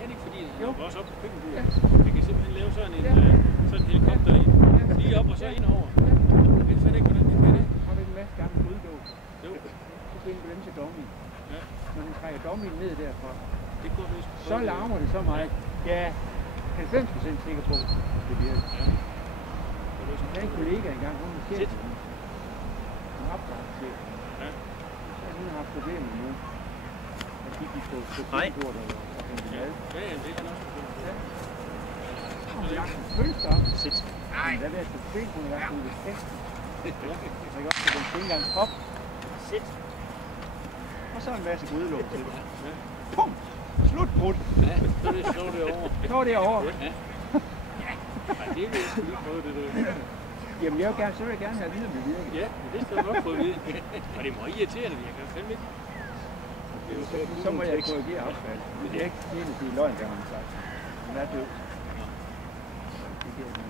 kan det ikke, fordi den Jo. er også oppe på køkkenbordet. Ja. Vi kan simpelthen lave sådan en, Ja. sådan en helikopter i. Lige op og så ind over. Jeg ved ikke, hvordan det kan det. Har du en masse gamle gryddåser? Jo. Så binder du dem til dommen. Ja. Når den trækker dommen ned derfra, Det går vist. så larmer det så meget. Ja, 90% sikker på, det virker. Ja. Jeg havde en kollega engang, hun var chef. Fedt. En opdragschef. Ja. Så hun har haft problemer nu. At de gik på køkkenbordet og hentede mad. Ja, ja, det kan også gå. Ja. Så har hun lagt en pølse op. Sæt. Nej, der vil jeg se, hun har været ude ved festen. Så jeg også den ikke engang op. Sæt. Og så en masse grydelåg til. Ja. Pum! Slutbrud. Ja, så er det så derovre. Så er det over. Ja. Ej, det vil jeg sgu lige prøve, det der. Jamen, så vil jeg gerne have videre med virke. Ja, det skal du nok få at vide. Og det må irritere dig, jeg kan fandme ikke. Så må jeg korrigere affald. Men det er ikke helt at sige løgn, der har han sagt. Hun er død. Det giver den